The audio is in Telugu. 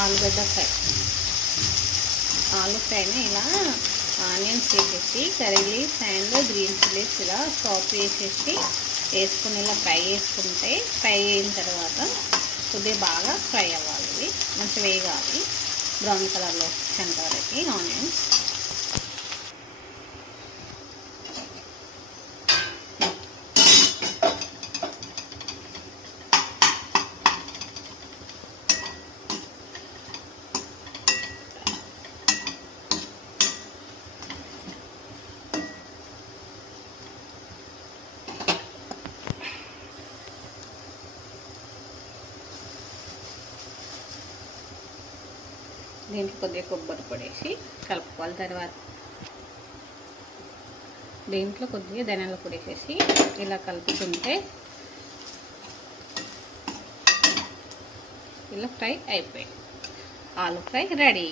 ఆలుగడ్డ ఫ్రై. ఆలు ఫ్రైని ఇలా ఆనియన్స్ వేసేసి curry leaves and green chillies ఇలా చాప్ వేసుకుని ఇలా ఫ్రై చేసుకుంటే ఫ్రై అయిన తర్వాత కొద్దిగా బాగా ఫ్రై అవ్వాలి, మంచిగా వేగాలి, బ్రౌన్ కలర్లో వచ్చేంత వరకు ఆనియన్స్. దీంట్లో కొద్దిగా కొబ్బరి పొడి వేసి కలుపుకోవాలి. తర్వాత దీంట్లో కొద్దిగా ధనియాల పొడి వేసేసి ఇలా కలుపుకుంటే ఇలా ఫ్రై అయిపోయింది. ఆలు ఫ్రై రెడీ.